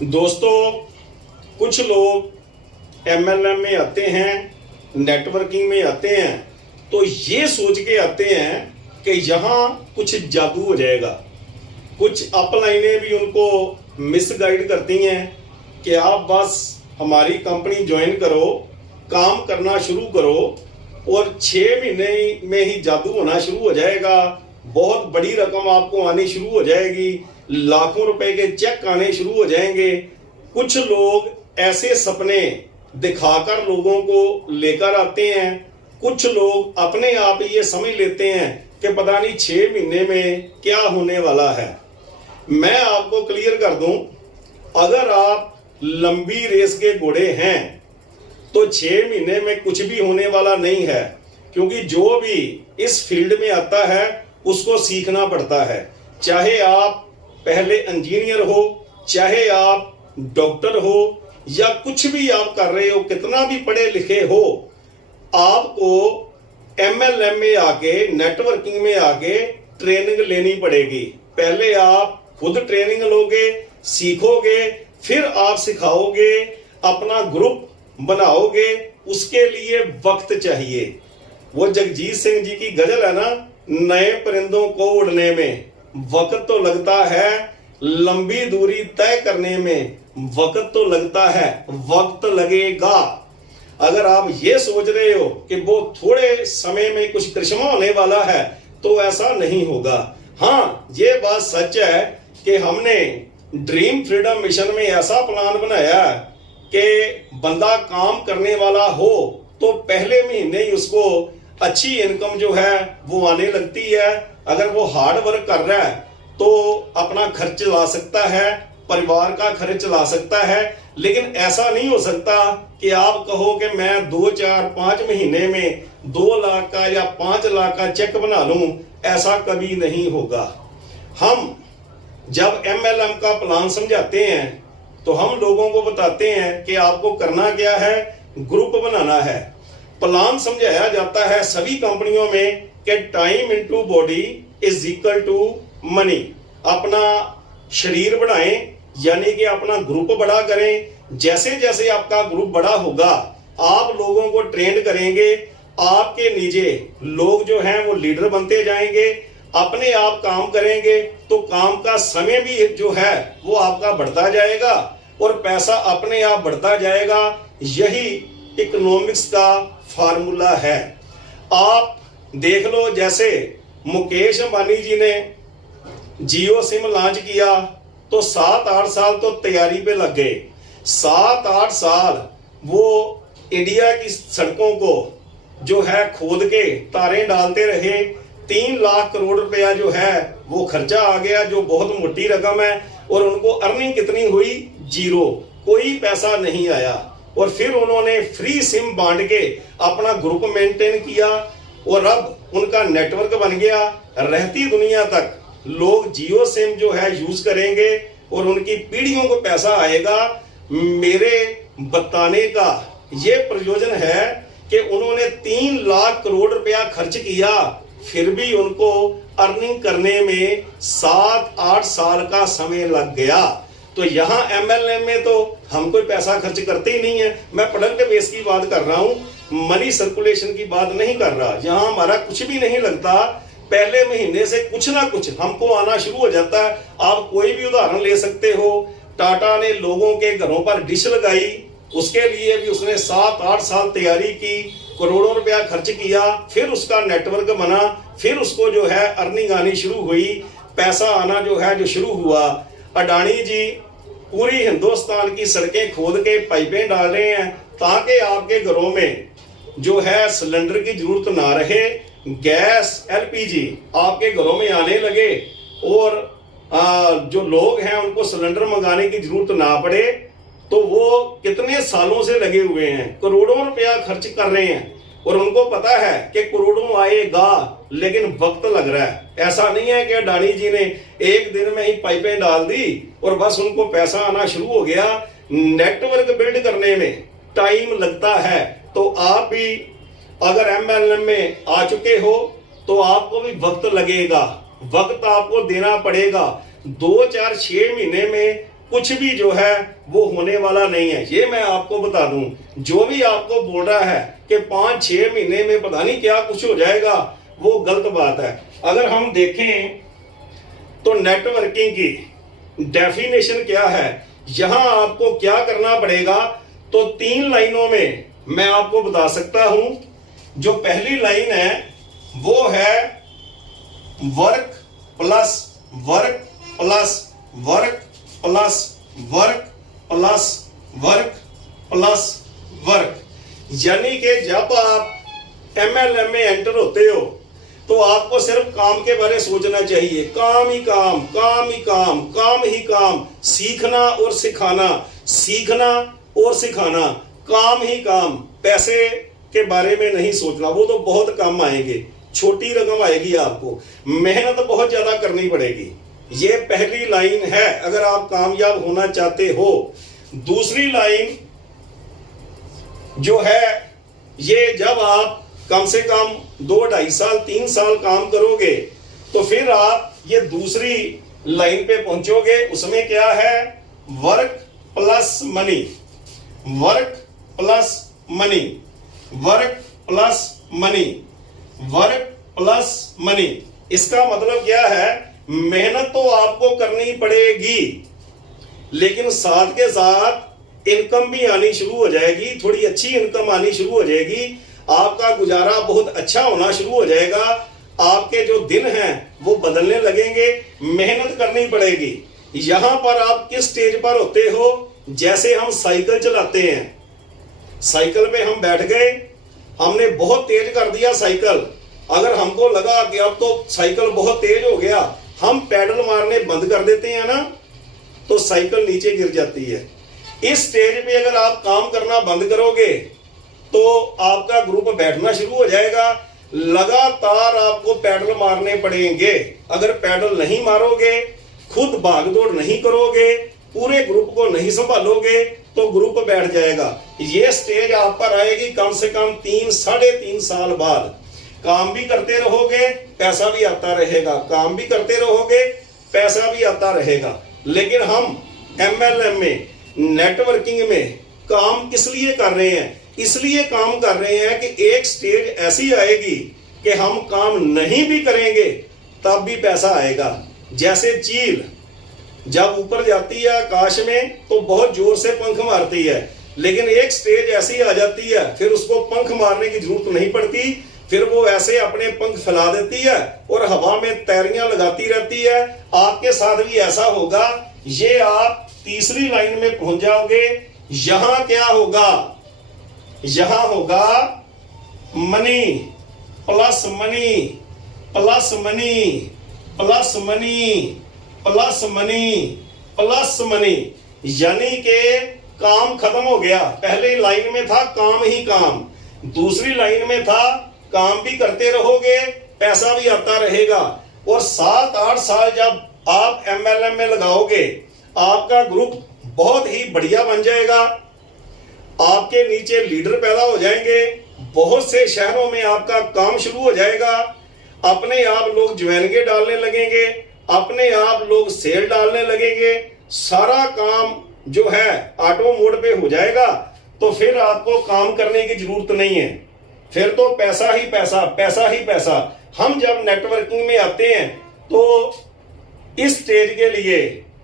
दोस्तों, कुछ लोग एमएलएम में आते हैं, नेटवर्किंग में आते हैं, तो ये सोच के आते हैं कि यहाँ कुछ जादू हो जाएगा। कुछ अपलाइनें भी उनको मिसगाइड करती हैं कि आप बस हमारी कंपनी ज्वाइन करो, काम करना शुरू करो और 6 महीने में ही जादू होना शुरू हो जाएगा। बहुत बड़ी रकम आपको आनी शुरू हो जाएगी, लाखों रुपए के चेक आने शुरू हो जाएंगे। कुछ लोग ऐसे सपने दिखाकर लोगों को लेकर आते हैं। कुछ लोग अपने आप ये समझ लेते हैं कि पता नहीं 6 महीने में क्या होने वाला है। मैं आपको क्लियर कर दूं, अगर आप लंबी रेस के घोड़े हैं तो 6 महीने में कुछ भी होने वाला नहीं है, क्योंकि जो भी इस फील्ड में आता है उसको सीखना पड़ता है। चाहे आप पहले इंजीनियर हो, चाहे आप डॉक्टर हो, या कुछ भी आप कर रहे हो, कितना भी पढ़े लिखे हो, आपको एमएलएम में आके, नेटवर्किंग में आके ट्रेनिंग लेनी पड़ेगी। पहले आप खुद ट्रेनिंग लोगे, सीखोगे, फिर आप सिखाओगे, अपना ग्रुप बनाओगे। उसके लिए वक्त चाहिए। वो जगजीत सिंह जी की गजल है ना, नए परिंदों को उड़ने में वक्त तो लगता है, लंबी दूरी तय करने में वक्त तो लगता है, वक्त लगेगा। अगर आप ये सोच रहे हो कि वो थोड़े समय में कुछ करिश्मा होने वाला है, तो ऐसा नहीं होगा। हाँ, ये बात सच है कि हमने ड्रीम फ्रीडम मिशन में ऐसा प्लान बनाया कि बंदा काम करने वाला हो तो पहले महीने ही उसको अच्छी इनकम जो है वो आने लगती है। अगर वो हार्ड वर्क कर रहा है तो अपना खर्च चला सकता है, परिवार का खर्च चला सकता है। लेकिन ऐसा नहीं हो सकता कि आप कहो कि मैं 2, 4, 5 महीने में 2 लाख का या 5 लाख का चेक बना लूं। ऐसा कभी नहीं होगा। हम जब एमएलएम का प्लान समझाते हैं तो हम लोगों को बताते हैं कि आपको करना क्या है, ग्रुप बनाना है। प्लान समझाया जाता है सभी कंपनियों में कि time into body is equal to money. अपना शरीर बढ़ाएं, यानी कि अपना ग्रुप बड़ा करें। जैसे जैसे आपका ग्रुप बड़ा होगा, आप लोगों को ट्रेन करेंगे, आपके नीचे लोग जो हैं वो लीडर बनते जाएंगे। अपने आप काम करेंगे तो काम का समय भी जो है वो आपका बढ़ता जाएगा और पैसा अपने आप बढ़ता जाएगा। यही इकोनॉमिक्स का फार्मूला है। आप देख लो, जैसे मुकेश अंबानी जी ने जियो सिम लॉन्च किया तो 7-8 साल तो तैयारी पे लग गए। 7-8 साल वो इंडिया की सड़कों को जो है खोद के तारें डालते रहे। 3 लाख करोड़ रुपया जो है वो खर्चा आ गया, जो बहुत मोटी रकम है। और उनको अर्निंग कितनी हुई? 0, कोई पैसा नहीं आया। और फिर उन्होंने फ्री सिम बांट के अपना ग्रुप मेंटेन किया और अब उनका नेटवर्क बन गया। रहती दुनिया तक लोग जियो सिम जो है यूज करेंगे और उनकी पीढ़ियों को पैसा आएगा। मेरे बताने का ये प्रयोजन है कि उन्होंने 3 लाख करोड़ रुपया खर्च किया, फिर भी उनको अर्निंग करने में 7-8 साल का समय लग गया। तो यहाँ एमएलएम में तो हम कोई पैसा खर्च करते ही नहीं है। मैं प्रोडक्ट बेस की बात कर रहा हूँ, मनी सर्कुलेशन की बात नहीं कर रहा। यहाँ हमारा कुछ भी नहीं लगता। पहले महीने से कुछ ना कुछ हमको आना शुरू हो जाता है। आप कोई भी उदाहरण ले सकते हो। टाटा ने लोगों के घरों पर डिश लगाई, उसके लिए भी उसने 7-8 साल तैयारी की, करोड़ों रुपया खर्च किया, फिर उसका नेटवर्क बना, फिर उसको जो है अर्निंग आनी शुरू हुई, पैसा आना जो है जो शुरू हुआ। अडानी जी पूरी हिंदुस्तान की सड़कें खोद के पाइपें डाल रहे हैं ताकि आपके घरों में जो है सिलेंडर की जरूरत ना रहे। गैस एलपीजी आपके घरों में आने लगे और जो लोग हैं उनको सिलेंडर मंगाने की जरूरत ना पड़े। तो वो कितने सालों से लगे हुए हैं, करोड़ों रुपया खर्च कर रहे हैं और उनको पता है कि करोड़ों आएगा, लेकिन वक्त लग रहा है। ऐसा नहीं है कि अडानी जी ने एक दिन में ही पाइपें डाल दी और बस उनको पैसा आना शुरू हो गया। नेटवर्क बिल्ड करने में टाइम लगता है। तो आप भी अगर एमएलएम में आ चुके हो तो आपको भी वक्त लगेगा, वक्त आपको देना पड़ेगा। 2, 4, 6 महीने में कुछ भी जो है वो होने वाला नहीं है। ये मैं आपको बता दूं, जो भी आपको बोल रहा है कि 5-6 महीने में पता नहीं क्या कुछ हो जाएगा, वो गलत बात है। अगर हम देखें तो नेटवर्किंग की डेफिनेशन क्या है, यहां आपको क्या करना पड़ेगा, तो 3 लाइनों में मैं आपको बता सकता हूं। जो पहली लाइन है वो है work plus work plus work plus work plus work plus work. यानी कि जब आप MLM में एंटर होते हो तो आपको सिर्फ काम के बारे में सोचना चाहिए, काम ही काम, काम ही काम, काम ही काम, सीखना और सिखाना, सीखना और सिखाना, काम ही काम। पैसे के बारे में नहीं सोचना, वो तो बहुत कम आएंगे, छोटी रकम आएगी, आपको मेहनत बहुत ज्यादा करनी पड़ेगी। ये पहली लाइन है अगर आप कामयाब होना चाहते हो। दूसरी लाइन जो है, ये जब आप कम से कम 2-2.5 साल 3 साल काम करोगे तो फिर आप ये दूसरी लाइन पे पहुंचोगे। उसमें क्या है, work plus money, work plus money, work plus money, work plus money. इसका मतलब क्या है, मेहनत तो आपको करनी पड़ेगी, लेकिन साथ के साथ इनकम भी आनी शुरू हो जाएगी, थोड़ी अच्छी इनकम आनी शुरू हो जाएगी, आपका गुजारा बहुत अच्छा होना शुरू हो जाएगा, आपके जो दिन हैं वो बदलने लगेंगे, मेहनत करनी पड़ेगी। यहां पर आप किस स्टेज पर होते हो, जैसे हम साइकिल चलाते हैं, साइकिल पे हम बैठ गए, हमने बहुत तेज कर दिया साइकिल, अगर हमको लगा कि अब तो साइकिल बहुत तेज हो गया, हम पैडल मारने बंद कर देते हैं ना, तो साइकिल नीचे गिर जाती है। इस स्टेज पे अगर आप काम करना बंद करोगे तो आपका ग्रुप बैठना शुरू हो जाएगा, लगातार आपको पैडल मारने पड़ेंगे। अगर पैडल नहीं मारोगे, खुद भागदौड़ नहीं करोगे, पूरे ग्रुप को नहीं संभालोगे, तो ग्रुप बैठ जाएगा। ये स्टेज आप पर आएगी कम से कम 3-3.5 साल बाद। काम भी करते रहोगे, पैसा भी आता रहेगा, काम भी करते रहोगे, पैसा भी आता रहेगा। लेकिन हम MLM में, नेटवर्किंग में काम किस लिए कर रहे हैं, इसलिए काम कर रहे हैं कि एक स्टेज ऐसी आएगी कि हम काम नहीं भी करेंगे तब भी पैसा आएगा। जैसे चील जब ऊपर जाती है आकाश में तो बहुत जोर से पंख मारती है, लेकिन एक स्टेज ऐसी आ जाती है फिर उसको पंख मारने की जरूरत नहीं पड़ती, फिर वो ऐसे अपने पंख फैला देती है और हवा में तैरियां लगाती रहती है। आपके साथ भी ऐसा होगा। ये आप तीसरी लाइन में पहुंच जाओगे। यहां क्या होगा, यहां होगा money plus money plus money plus money plus money plus money. यानी कि काम खत्म हो गया। पहले लाइन में था काम ही काम, दूसरी लाइन में था काम भी करते रहोगे, पैसा भी आता रहेगा। और 7-8 साल जब आप MLM में लगाओगे, आपका ग्रुप बहुत ही बढ़िया बन जाएगा, आपके नीचे लीडर पैदा हो जाएंगे, बहुत से शहरों में आपका काम शुरू हो जाएगा, अपने आप लोग ज्वाइनिंग डालने लगेंगे, अपने आप लोग सेल डालने लगेंगे, सारा काम जो है ऑटो मोड पे हो जाएगा। तो फिर आपको काम करने की जरूरत नहीं है, फिर तो पैसा ही पैसा, पैसा ही पैसा। हम जब नेटवर्किंग में आते हैं तो इस स्टेज के लिए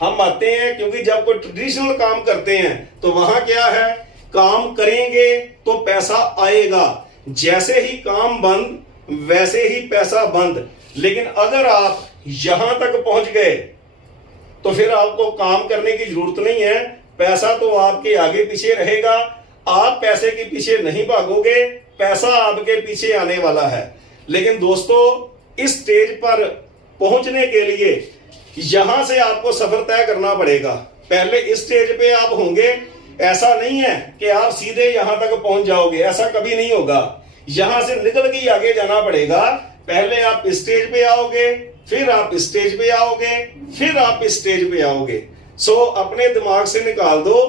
हम आते हैं, क्योंकि जब कोई ट्रेडिशनल काम करते हैं तो वहां क्या है, काम करेंगे तो पैसा आएगा, जैसे ही काम बंद वैसे ही पैसा बंद। लेकिन अगर आप यहां तक पहुंच गए तो फिर आपको काम करने की जरूरत नहीं है, पैसा तो आपके आगे पीछे रहेगा, आप पैसे के पीछे नहीं भागोगे, पैसा आपके पीछे आने वाला है। लेकिन दोस्तों, इस स्टेज पर पहुंचने के लिए यहां से आपको सफर तय करना पड़ेगा। पहले इस स्टेज पे आप होंगे, ऐसा नहीं है कि आप सीधे यहां तक पहुंच जाओगे, ऐसा कभी नहीं होगा। यहां से निकल के आगे जाना पड़ेगा। पहले आप इस स्टेज पे आओगे, फिर आप इस स्टेज पे आओगे, फिर आप इस स्टेज पे आओगे। सो अपने दिमाग से निकाल दो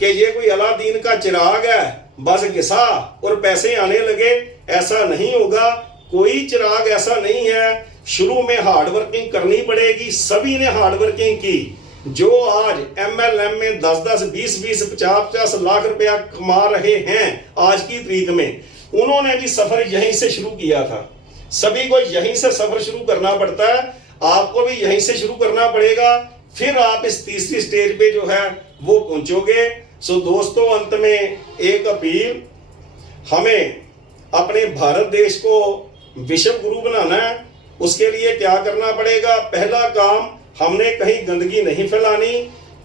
कि ये कोई अलादीन का चिराग है, बस घिसा और पैसे आने लगे, ऐसा नहीं होगा। कोई चिराग ऐसा नहीं है। शुरू में हार्ड वर्किंग करनी पड़ेगी, सभी ने हार्ड वर्किंग की, जो आज MLM में 10-10, 20-20, 50-50 लाख रुपया कमा रहे हैं आज की तारीख में, उन्होंने भी सफर यहीं से शुरू किया था। सभी को यहीं से सफर शुरू करना पड़ता है, आपको भी यहीं से शुरू करना पड़ेगा, फिर आप इस तीसरी स्टेज पे जो है वो पहुंचोगे। सो दोस्तों, अंत में एक अपील, हमें अपने भारत देश को विश्व गुरु बनाना है। उसके लिए क्या करना पड़ेगा? पहला काम, हमने कहीं गंदगी नहीं फैलानी,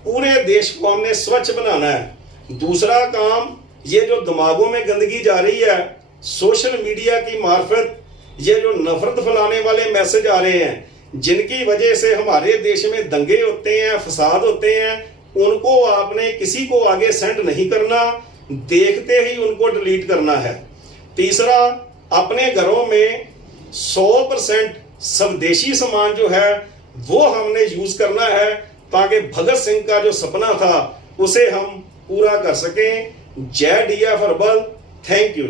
पूरे देश को हमने स्वच्छ बनाना है। दूसरा काम, ये जो दिमागों में गंदगी जा रही है सोशल मीडिया की मार्फत, ये जो नफरत फैलाने वाले मैसेज आ रहे हैं, जिनकी वजह से हमारे देश में दंगे होते हैं, फसाद होते हैं, उनको आपने किसी को आगे सेंड नहीं करना, देखते ही उनको डिलीट करना है। तीसरा, अपने घरों में 100% स्वदेशी सामान जो है वो हमने यूज करना है, ताकि भगत सिंह का जो सपना था उसे हम पूरा कर सकें। जय DF अरबल, थैंक यू।